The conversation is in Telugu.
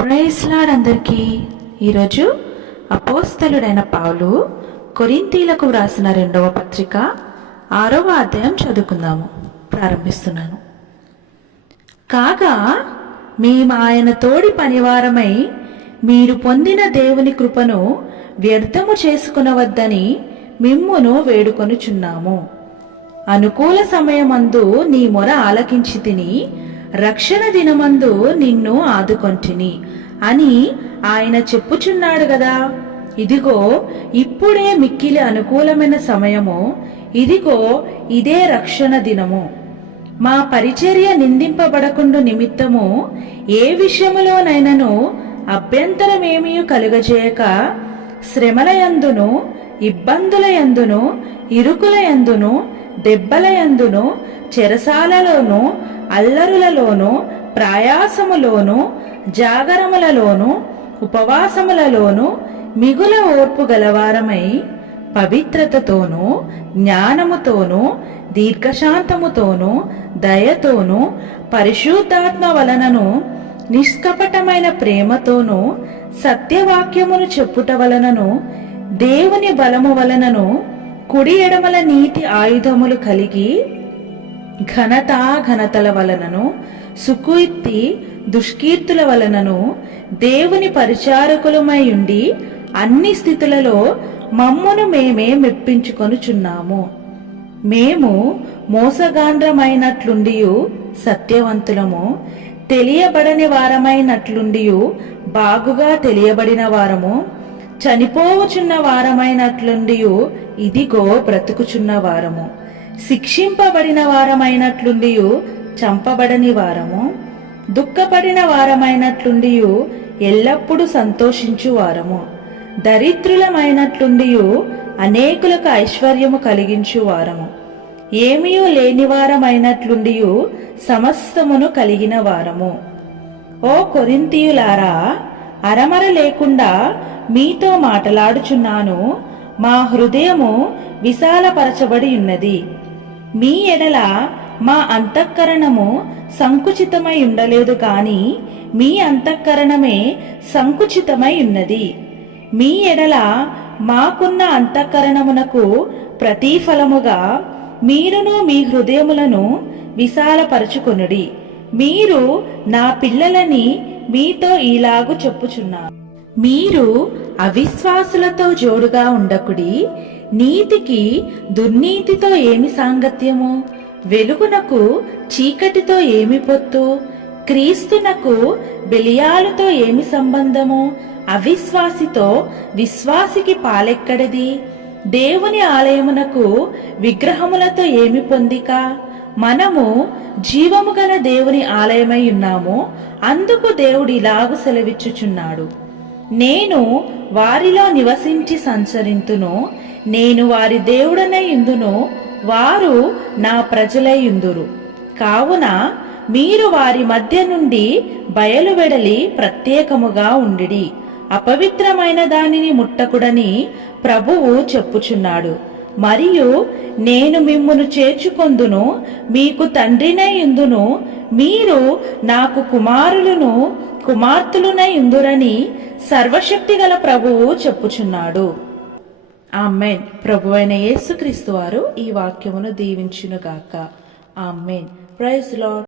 ప్రైస్లాడ్ అందరికీ ఈరోజు అపోస్తలుడైన పావులు కొరింతీలకు వ్రాసిన రెండవ పత్రిక ఆరవ అధ్యాయం చదువుకుందాము. ప్రారంభిస్తున్నాను. కాగా మేము ఆయన తోడి పనివారమై మీరు పొందిన దేవుని కృపను వ్యర్థము చేసుకునవద్దని మిమ్మును వేడుకొనుచున్నాము. అనుకూల సమయమందు నీ మొర ఆలకించి తిని రక్షణ దినమందు నిన్ను ఆదుకొంటిని అని ఆయన చెప్పుచున్నాడు గదా. ఇదిగో ఇప్పుడే మిక్కిలి అనుకూలమైన సమయము. ఇదిగో ఇదే రక్షణ దినము. మా పరిచర్య నిందింపబడకుండా నిమిత్తము ఏ విషయములోనైనను అభ్యంతరమేమీ కలుగజేయక శ్రమలయందును ఇబ్బందులయందును ఇరుకులయందును దెబ్బలయందును చెరసాలలోనూ అల్లరులలోనూ ప్రయాసములోనూ జాగరములలోనూ ఉపవాసములలోనూ మిగుల ఓర్పు గలవారమై పవిత్రతతోనూ జ్ఞానముతోనూ దీర్ఘశాంతముతోనూ దయతోనూ పరిశుద్ధాత్మ వలనను నిష్కపటమైన ప్రేమతోనూ సత్యవాక్యమును చెప్పుట వలనను దేవుని బలము వలనను కుడి ఎడమల నీతి ఆయుధములు కలిగి ఘనత ఘనతల వలనను సుకీర్తి దుష్కీర్తుల వలనను దేవుని పరిచారకులమై ఉండి అన్ని స్థితులలో మమ్మును మేమే మెప్పించుకొనుచున్నాము. మేము మోసగాండ్రమైనట్లుండియు సత్యవంతులము తెలియబడని వారమైనట్లుండియు బాగుగా తెలియబడిన వారము చనిపోవుచున్న వారమైనట్లుండియు ఇదిగో బ్రతుకుచున్న వారము. శిక్షింపబడిన వారమైనట్లుండియు చంపబడని వారము. దుఃఖపడిన వారమైనట్లుండియు ఎల్లప్పుడూ సంతోషించు వారము. దరిద్రులమైనట్లుండియు అనేకులకు ఐశ్వర్యము కలిగించు వారము. ఏమీయూ లేనివారమైనట్లుండియు సమస్తమును కలిగిన వారము. ఓ కొరింతియులారా అరమర లేకుండా మీతో మాటలాడుచున్నాను. మా హృదయము విశాలపరచబడి ఉన్నది. మీ ఎడల మా అంతఃకరణము సంకుచితమై ఉండలేదు కాని మీ అంతఃకరణమే సంకుచితమై ఉన్నది. మీ ఎడల మాకున్న అంతఃకరణమునకు ప్రతిఫలముగా మీరును మీ హృదయములను విశాలపరచుకొనుడి. మీరు నా పిల్లలని మీతో ఇలాగు చెప్పుచున్నారు. మీరు అవిశ్వాసులతో జోడుగా ఉండకుడి. నీతికి దుర్నీతితో ఏమి సాంగత్యము? వెలుగునకు చీకటితో ఏమి పొత్తు? క్రీస్తునకు బెలియాలతో ఏమి సంబంధము? అవిశ్వాసితో విశ్వాసికి పాలెక్కడిది? దేవుని ఆలయమునకు విగ్రహములతో ఏమి పొందిక? మనము జీవము గల దేవుని ఆలయమై ఉన్నాము అందుకు దేవుడు ఇలాగు సెలవిచ్చుచున్నాడు. నేను వారిలో నివసించి సంచరింతును నేను వారి దేవుడనై ఇందును వారు నా ప్రజలై ఇందురు కావున మీరు వారి మధ్య నుండి బయలువెడలి ప్రత్యేకముగా ఉండిడి. అపవిత్రమైన దానిని ముట్టకుడని ప్రభువు చెప్పుచున్నాడు. మరియు నేను మిమ్మును చేర్చుకొందును మీకు తండ్రినే ఇందును మీరు నాకు కుమారులను కుమార్తెలునై ఇందురని సర్వశక్తి గల ప్రభువు చెప్పుచున్నాడు. ఆమెన్. ప్రభు అయిన యేసుక్రీస్తు వారు ఈ వాక్యమును దీవించునుగాక. ఆమెన్. Praise lord